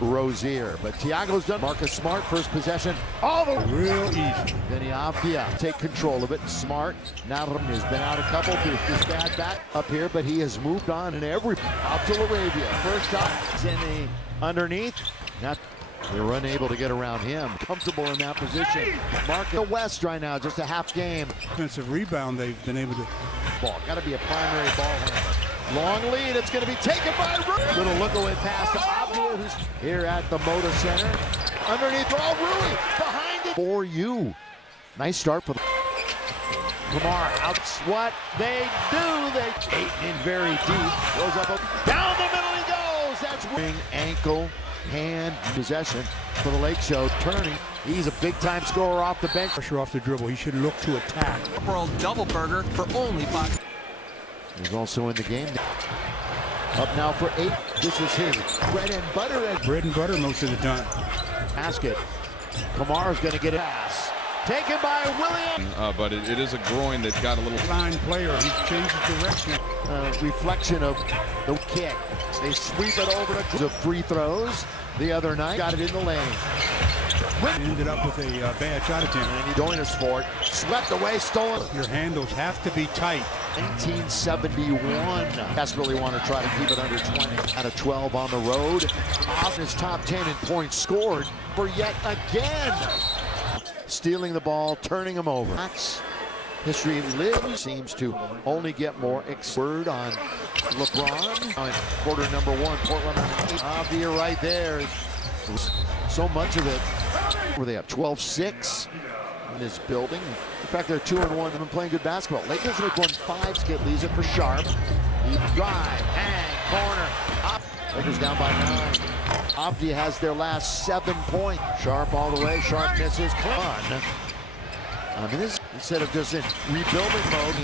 Rozier. But Thiago's done. Marcus Smart, first possession. All the Real easy. Benny Avdia take control of it. Smart now has been out a couple. His dad back up here, but he has moved on in every. Out to Laravia. First shot is in the underneath. Now they're unable to get around him. Comfortable in that position. Marcus West right now, just a half game. Defensive rebound, they've been able to. Ball. Got to be a primary ball handler. Long lead. It's going to be taken by Rui. Little look-away pass to Avdia, who's here at the Moda Center. Underneath, Rui behind it. For you. Nice start for the Lamar. Out's what they do. They eight in very deep. Goes up. Down the middle he goes. That's ring, ankle, hand, possession for the Lake Show. Turning. He's a big-time scorer off the bench. Pressure off the dribble. He should look to attack. World double burger for only $5. He's also in the game. Up now for 8. This is his bread and butter. Bread and butter most of the time. Basket. Kamara's going to get a pass. Taken by William. But it is a groin that got a little. Line player. He changed his direction. Reflection of the kick. They sweep it over to free throws. The other night got it in the lane. Ended up with a bad shot attempt. And he joined us for it. Swept away, stolen. Your handles have to be tight. 1971. Desperately want to try to keep it under 20. Out of 12 on the road. Off his top 10 in points scored for yet again. Stealing the ball, turning him over. History lives. Seems to only get more expert on LeBron. Quarter number 1, Portland on 8. Avdia right there. So much of it. Were they up 12-6 in this building? In fact, they're 2-1. They've been playing good basketball. Lakers have won 5. Skip leaves it for Sharp. He drive, hang, corner, up. Lakers down by 9. Avdia has their last 7 points. Sharp all the way. Sharp misses. Come on. I mean, this instead of just in rebuilding mode.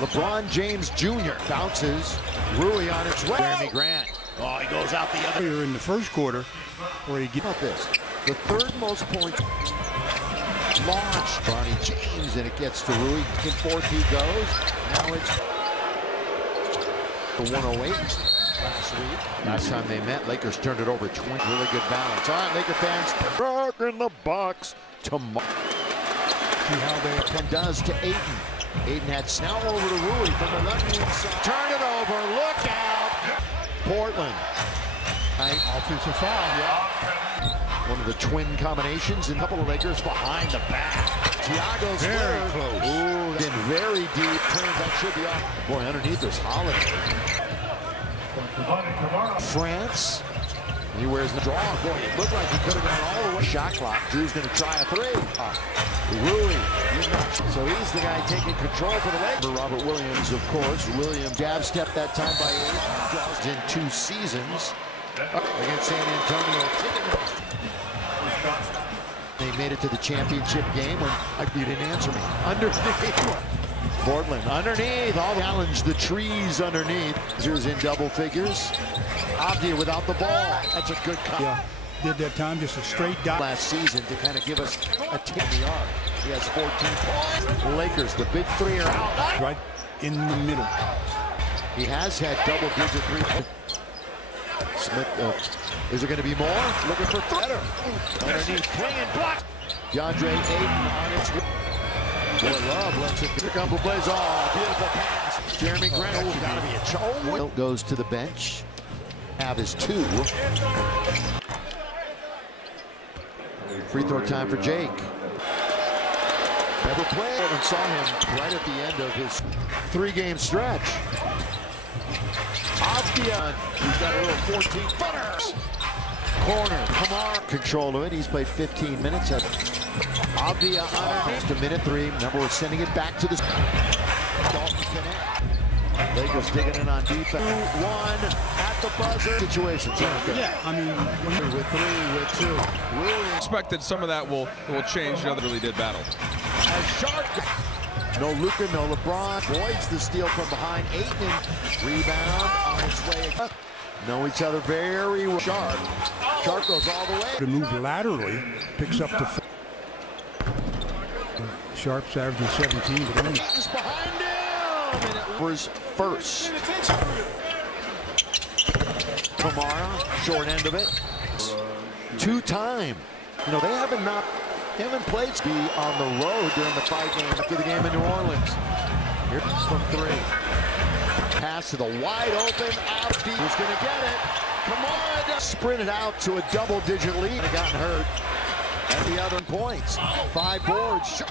LeBron James Jr. bounces. Rui on its way. Jeremy Grant. Oh, he goes out the other. Here in the first quarter, where he gets about this. The 3rd most points launch. Bronny James, and it gets to Rui. In 4th he goes. Now it's the 108 last week. Last time they met, Lakers turned it over 20. Really good balance. All right, Laker fans, back in the box tomorrow. See how they does to Ayton. Ayton had now over to Rui from the left-hand side. Turn it over. Look out. Portland. offensive foul. Yeah. One of the twin combinations, and a couple of Lakers behind the back. Thiago's very close. close. Ooh, been very deep. Turns that should be off. Boy, underneath is Holiday. France. He wears the draw. Boy, it looked like he could have gone all the way. Shot clock. Drew's going to try a three. Rui. He's not. So he's the guy taking control for the Lakers. Robert Williams, of course. Williams jab step that time by 8. Draws in 2 seasons against San Antonio. They made it to the championship game when you didn't answer me. Underneath. Portland underneath. All challenge the trees underneath. Here's in double figures. Avdia without the ball. That's a good cut. Yeah. Did that time just a straight dot last season to kind of give us a tip in the arc. He has 14 points. The Lakers, the big three are out. right in the middle. He has had double-digit three. Smith, is there going to be more? Looking for better. Underneath, playing block. DeAndre Ayton on its way. Boy, Love lets it. Here comes the plays. Oh, beautiful pass. Jeremy Grant. Oh, got to be a choke. Wilt goes to the bench. Have his 2. Free throw time for Jake. Never played and saw him right at the end of his 3-game stretch. Avdia, he's got a little 14-footer. Corner, Kamar, control of it. He's played 15 minutes. Avdia underneath to minute 3. Remember, we're sending it back to the Dalton connect. Lakers digging in on defense. 2-1 at the buzzer. Situations. Yeah, I mean, with 3, with 2. Really Expected some of that will change. You know, they really did battle. a sharp. No Luka, no LeBron. Voids the steal from behind. Ayton. Rebound on its way. Know each other very well. Sharp. Sharp goes all the way. to move laterally, picks up the. Sharp's averaging 17, but only. Just behind him. And it was first. Kamara, short end of it. two-time. You know, they haven't played to be on the road during the 5 games after the game in New Orleans. Here's from 3. Pass to the wide open Abdi. Who's going to get it? Come on! Sprinted out to a double-digit lead and gotten hurt at the other points. 5 boards.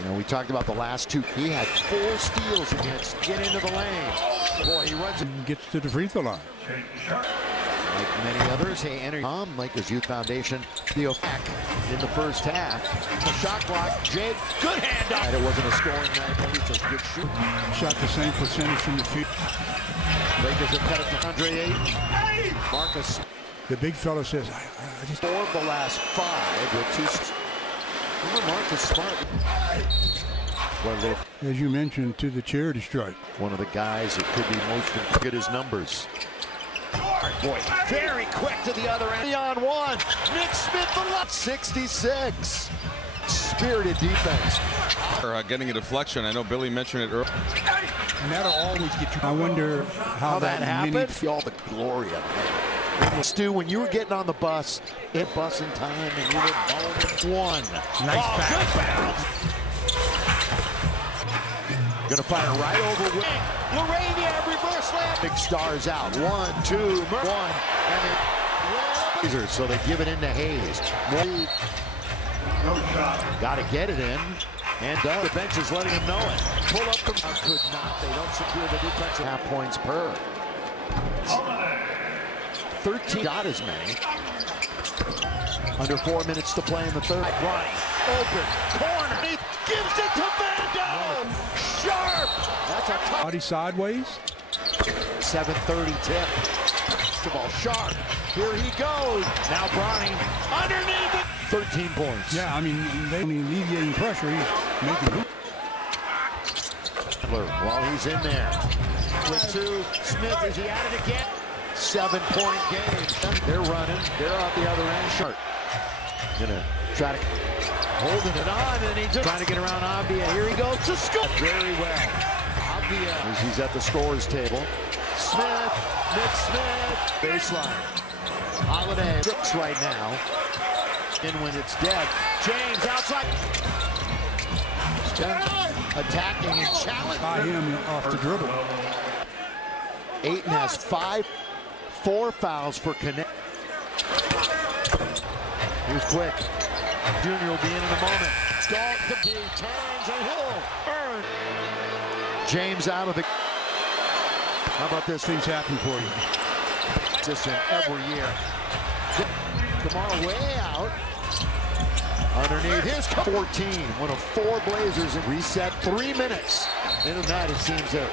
You know, we talked about the last 2. He had 4 steals against. Get into the lane. Boy, he runs And gets to the free throw line. like many others. Hey, enter Lakers Youth Foundation. The effect in the first half. The shot clock. Jake, good hand up. It wasn't a scoring night, but it's a good shoot. Shot the same percentage from the field. Lakers have cut it to Andre Ayton. Marcus. The big fella says, I just... 4 of the last 5 with 2. Remember Marcus Smart. As you mentioned, to the charity stripe. One of the guys that could be most look at his numbers. Boy, very quick to the other end. On 1. Nick Smith the left. 66. Spirited defense. Getting a deflection. I know Billy mentioned it earlier. And that'll always get you. I wonder how that happened. All the glory of it. Stu, when you were getting on the bus, bus in time, and you were bowling 1. Nice back. Good bounce. Gonna fire right over Wing. Laravia reverse layup. Big stars out. 1, 2, 1. And it. So they give it into Hayes. Got to get it in. And the bench is letting him know it. Pull up from. Could not. They don't secure the defensive half points per. 13. Got as many. Under 4 minutes to play in the third. Ronnie. Open. Corner. He gives it to Vando. Sharp. That's a tough. Body sideways. 7:30 tip. First of all, Sharp. Here he goes. Now Bronny underneath it. 13 points. Yeah, I mean, they alleviating pressure. He's making it. While he's in there. With 2. Smith, is he at it again? 7-point game. They're running. They're out the other end. Sharp. Gonna try to holding it on, and he's just trying to get around Abdia. Here he goes to score. Very well. Abdia, as he's at the scorer's table. Smith, Nick Smith, baseline. Holiday 6 right now. And when it's dead, James outside. Attacking and challenging. By him off the dribble. Ayton has 4 fouls for Connect. Here's Quick. Junior will be in a moment. Dog to B, turns and he'll earn. James out of the. How about this? Things happen for you. Consistent every year. Kamara way out. Underneath his 14. One of 4 Blazers in reset. 3 minutes. Into that it seems that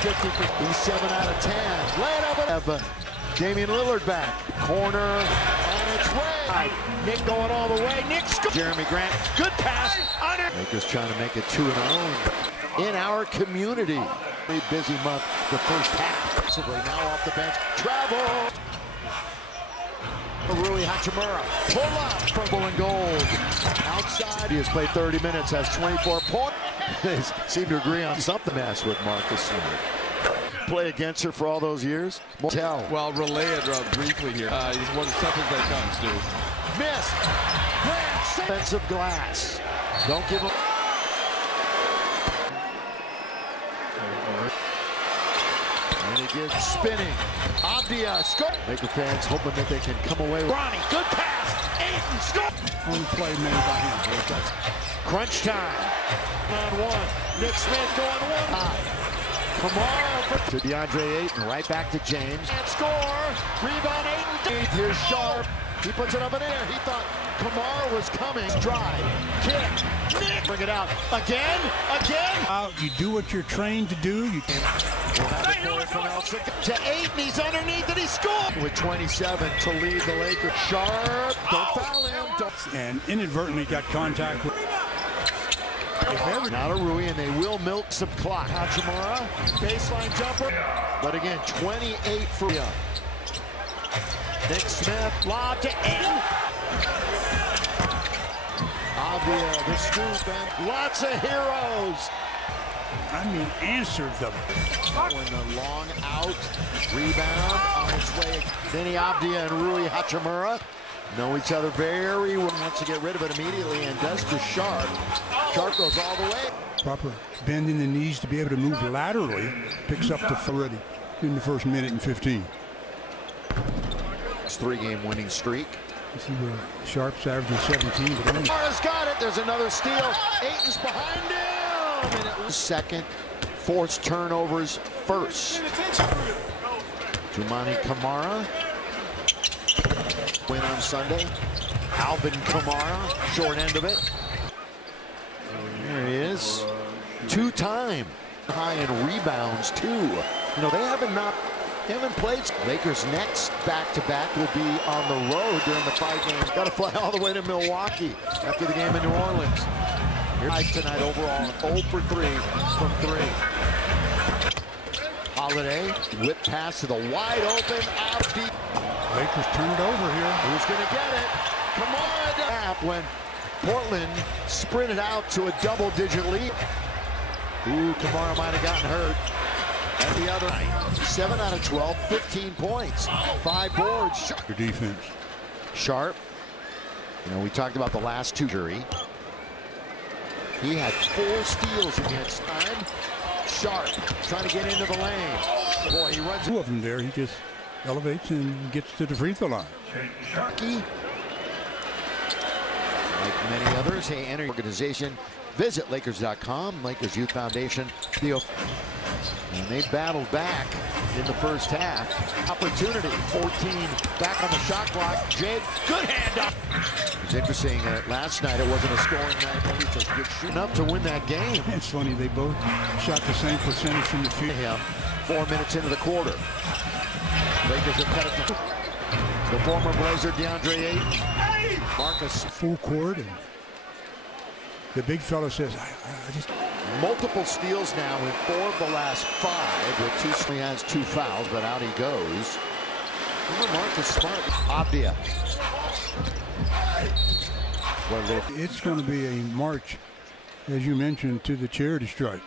50. 7 out of 10. Lay it up. Have Damian Lillard back. Corner on its way. Nick going all the way. Nick scores. Jeremy Grant. Good pass. Under. Lakers trying to make it 2-0 in our community. Very busy month. The first half. Possibly now off the bench. Travel. Rui Hachimura. Pull up. Purple and gold. Outside. He has played 30 minutes. Has 24 points. They seem to agree on something. Mess with Marcus Smart. Play against her for all those years. Tell. Well, relay it briefly here. He's one as tough as they come, Stu. Miss. Grant. Defensive glass. Don't give him. And he gets spinning. Abdia score. Laker fans hoping that they can come away with. Ronnie, good pass. Ayton score. Only play made by him. Crunch time. On 1. Nick Smith going 1. Kamara to DeAndre Ayton, right back to James. And score. Rebound Ayton. Here's Sharp. He puts it up in air. He thought Kamara was coming. Drive. Kick. Nick. Bring it out. Again. You do what you're trained to do. You can't. To Ayton. He's underneath and he scored. With 27 to lead the Lakers. Sharp. Don't foul him. And inadvertently got contact with. Now to Rui, and they will milk some clock. Hachimura, baseline jumper. But again, 28 for Young. Nick Smith, lob to Ayton. Abdia, the scoop, and lots of heroes. I mean, answered them. When the long out, rebound on its way. Denny Abdia and Rui Hachimura. Know each other very well. Wants to get rid of it immediately and does to Sharp. Sharp goes all the way. Proper bend in the knees to be able to move laterally. Picks up the already in the first minute and 15. It's 3-game winning streak. You see where Sharp's averaging 17. But only Kamara's got it. There's another steal. Aiton's behind him. And it was second. Forced turnovers first. Toumani Camara. Win on Sunday. Alvin Kamara, short end of it. There he is. Two-time high in rebounds too. You know, they haven't played. Lakers next back-to-back will be on the road during the 5 games. Got to fly all the way to Milwaukee after the game in New Orleans. Here's tonight overall, 0 for 3 from 3. Holiday, whip pass to the wide open, out deep. Lakers turn it over here. Who's going to get it? Come on! When Portland sprinted out to a double-digit lead. Ooh, Kamara might have gotten hurt. At the other night, 7 out of 12, 15 points, 5 boards. Your defense. Sharp. You know, we talked about the last 2 jury. He had 4 steals against time. Sharp trying to get into the lane. Boy, he runs. 2 of them there. He just elevates and gets to the free throw line. Like many others, hey, enter your organization. Visit Lakers.com, Lakers Youth Foundation. And they battled back in the first half. Opportunity, 14 back on the shot clock. Jake, good hand up. It's interesting that last night it wasn't a scoring night, but it's just good shooting enough to win that game. It's funny, they both shot the same percentage from the field. 4 minutes into the quarter. Lakers have cut it to the former Blazer DeAndre Ayton. Marcus. Full court, and the big fella says, I just... Multiple steals now in 4 of the last 5. With 2, he has 2 fouls, but out he goes. Marcus Smart. Abdia. It's going to be a march, as you mentioned, to the charity strike.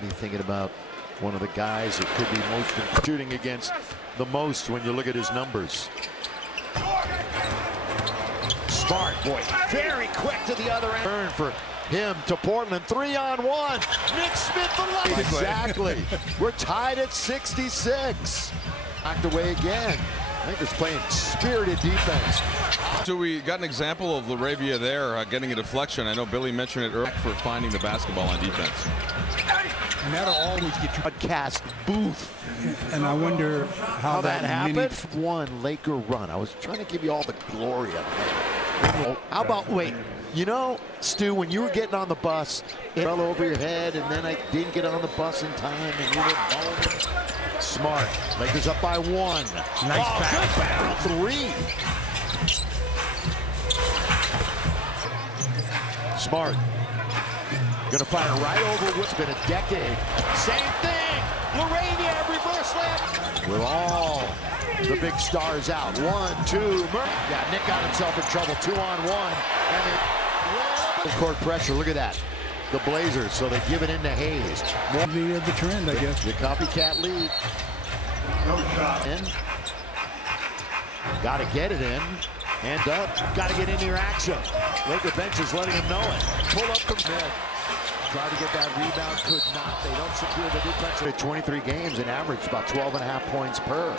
Be thinking about one of the guys that could be most shooting against the most when you look at his numbers. Smart, boy, very quick to the other end. Turn for him to Portland, 3-on-1. Nick Smith, the light. Exactly. We're tied at 66. Knocked away again. Lakers playing spirited defense. So we got an example of LaRavia there getting a deflection. I know Billy mentioned it earlier for finding the basketball on defense. And that'll always get you. Podcast booth. And I wonder how that happened. Mini... One Laker run. I was trying to give you all the glory of it. How about, wait, you know, Stu, when you were getting on the bus, it fell over your head, and then I didn't get on the bus in time, and you were moaning. Smart. Lakers up by 1. Nice back. 3. Smart. Gonna fire right over what's been a decade. Same thing. LaRavia, reverse left. With all the big stars out. 1, 2. Yeah, Nick got himself in trouble. 2-on-1. And court pressure. Look at that. The Blazers, so they give it into Hayes. The trend, I guess. The copycat lead. In. Got to get it in. Hand up. Got to get into your action. Laker bench is letting him know it. Pull up from Smith. Try to get that rebound. Could not. They don't secure the defense. 23 games and average about 12.5 points per.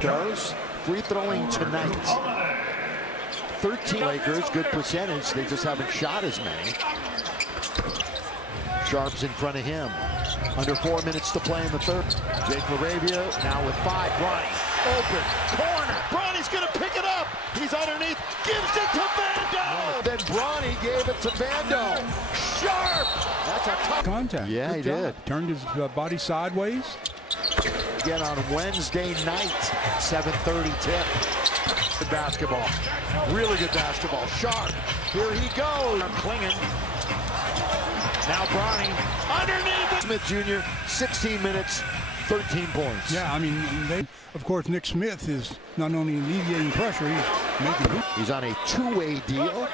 Goes. Free throwing tonight. 13 Lakers. Good percentage. They just haven't shot as many. Sharp's in front of him. Under 4 minutes to play in the third. Jake LaRavia now with 5. Bronny open corner. Bronny's going to pick it up. He's underneath. Gives it to Vando. Then Bronny gave it to Vando. Sharp. That's a tough contact. Yeah, he did. Turned his body sideways. Again on Wednesday night. 7:30 tip. Good basketball. Really good basketball. Sharp. Here he goes. Clinging. Now Bronny underneath. Smith Jr. 16 minutes, 13 points. Yeah, I mean, of course, Nick Smith is not only alleviating pressure, he's making. He's on a 2-way deal.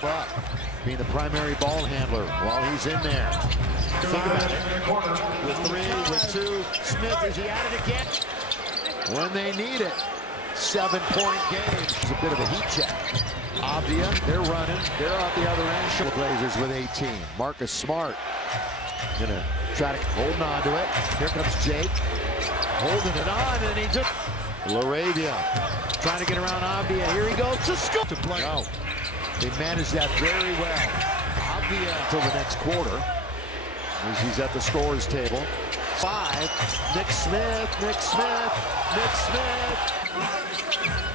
But being the primary ball handler while he's in there. Think about it. With 3, with 2. Smith, is he at it again? When they need it. 7-point game. It's a bit of a heat check. Avdia, they're running. They're out the other end. The Blazers with 18. Marcus Smart gonna try to hold on to it. Here comes Jake. Holding it on, and he just... Laravia trying to get around Avdia. Here he goes to score. To play. No. They managed that very well. Avdia until the next quarter. As he's at the scorer's table. 5. Nick Smith.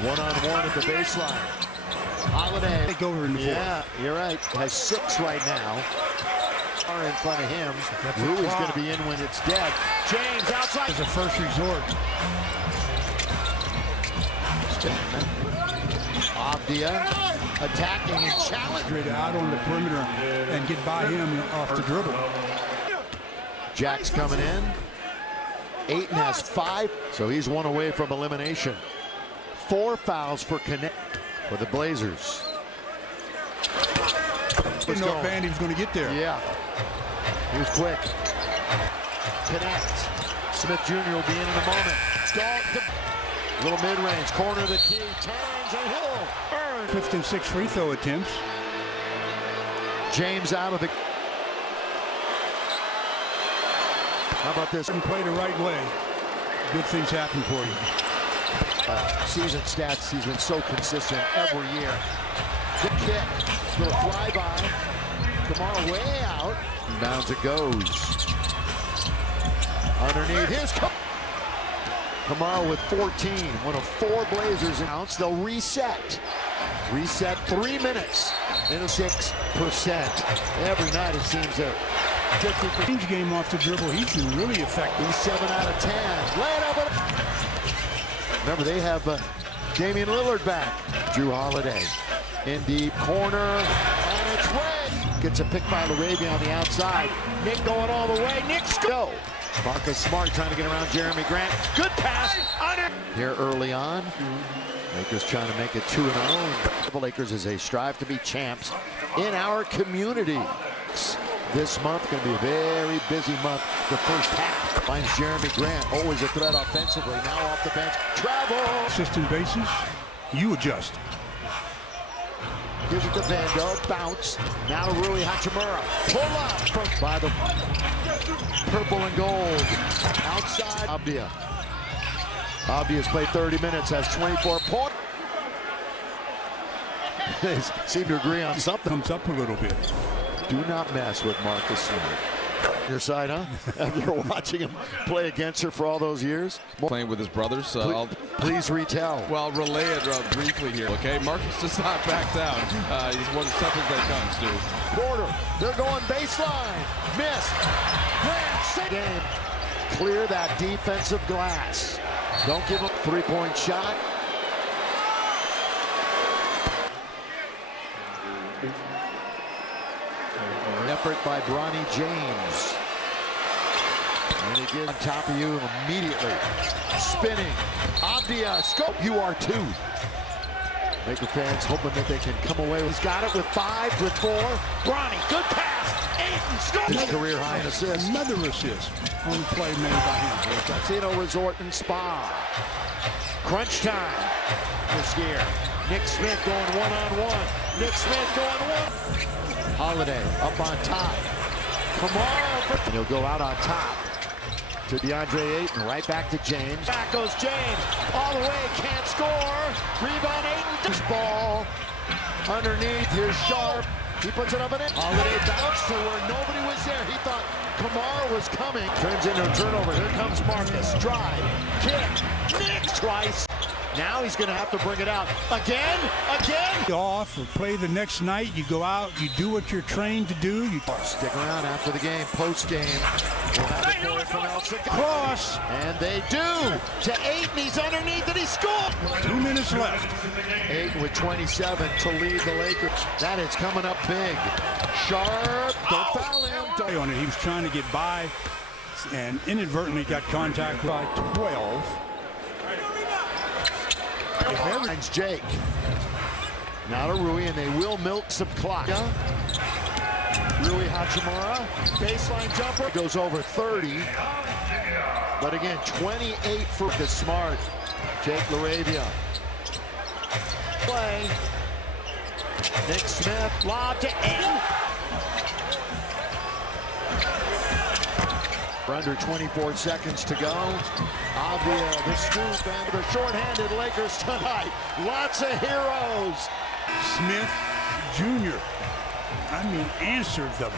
One-on-one at the baseline. Holiday. Take over in the fourth. Yeah, you're right. Has 6 right now. Are in front of him. Rui's going to be in when it's dead. James outside. It's a first resort. Avdia attacking and challenging. Out on the perimeter and get by him off the dribble. Jack's coming in. Ayton has 5, so he's 1 away from elimination. 4 fouls for Connect for the Blazers. Didn't know if Andy was going to get there. Yeah, he was quick. Connect. Smith Jr. will be in a moment. Little mid-range, corner of the key, turns and he'll earn. 5th and 6th free throw attempts. James out of the... How about this? And play the right way. Good things happen for you. Season stats, he's been so consistent every year. Good kick, little flyby. Kamara way out. Bounds it goes. Underneath, here's Kamara with 14. One of 4 Blazers announced. They'll reset. Reset 3 minutes into 6%. Every night it seems they're 50%. Each game off the dribble, he's been really effective. He's 7 out of 10. Lay it up. Remember, they have Damian Lillard back. Drew Holiday in deep corner. On its way. Gets a pick by Laravia on the outside. Nick going all the way. Nick's go. Marcus Smart trying to get around Jeremy Grant. Good pass. Under. Here early on. Lakers trying to make it 2-0. The Lakers as they strive to be champs in our community. This month going to be a very busy month. The first half finds Jeremy Grant, always a threat offensively. Now off the bench, travel. Assistant bases, you adjust. Gives it to Vando, bounce. Now to Rui Hachimura. Pull up by the purple and gold. Outside, Avdia. Avdia's played 30 minutes, has 24 points. They seem to agree on something. Comes up a little bit. Do not mess with Marcus Smart. Your side, huh? After watching him play against her for all those years. Playing with his brothers. Please retell. Well, relay it briefly here, okay? Marcus does not back down. He's one as tough as they come, Stu. Porter, they're going baseline. Missed. Grant, game. Clear that defensive glass. Don't give up 3-point shot. Effort by Bronny James. And he gets on top of you immediately. Spinning. Avdia, scope. You are 2. Laker fans hoping that they can come away. He's got it with 5, with 4. Bronny, good pass. Ayton scores. His career high in assists. Another assist on the play made by him. Casino Resort and Spa. Crunch time this year. Nick Smith going one-on-one. Nick Smith going one. Holiday up on top. Kamara, and he'll go out on top to DeAndre Ayton. Right back to James. Back goes James. All the way, can't score. Rebound Ayton. This ball underneath. Here's Sharp. He puts it up and in. Holiday bounce to where nobody was there. He thought Kamara was coming. Turns into a turnover. Here comes Marcus. Drive. Kick. Nick twice. Now he's going to have to bring it out. Again. Off or play the next night. You go out. You do what you're trained to do. You stick around after the game. Post game. We'll have the goal from cross. And they do. To Ayton. He's underneath and he scored. 2 minutes left. Ayton with 27 to lead the Lakers. That is coming up big. Sharp. Don't foul him. On it. He was trying to get by and inadvertently got contact by 12. Finds Jake. Now to Rui, and they will milk some clock. Rui Hachimura, baseline jumper, goes over 30. But again, 28 for the Smart. Jake Laravia Play. Nick Smith, lob to in. Under 24 seconds to go. Avia, the scoop, and the short-handed Lakers tonight. Lots of heroes. Smith Jr. Answered the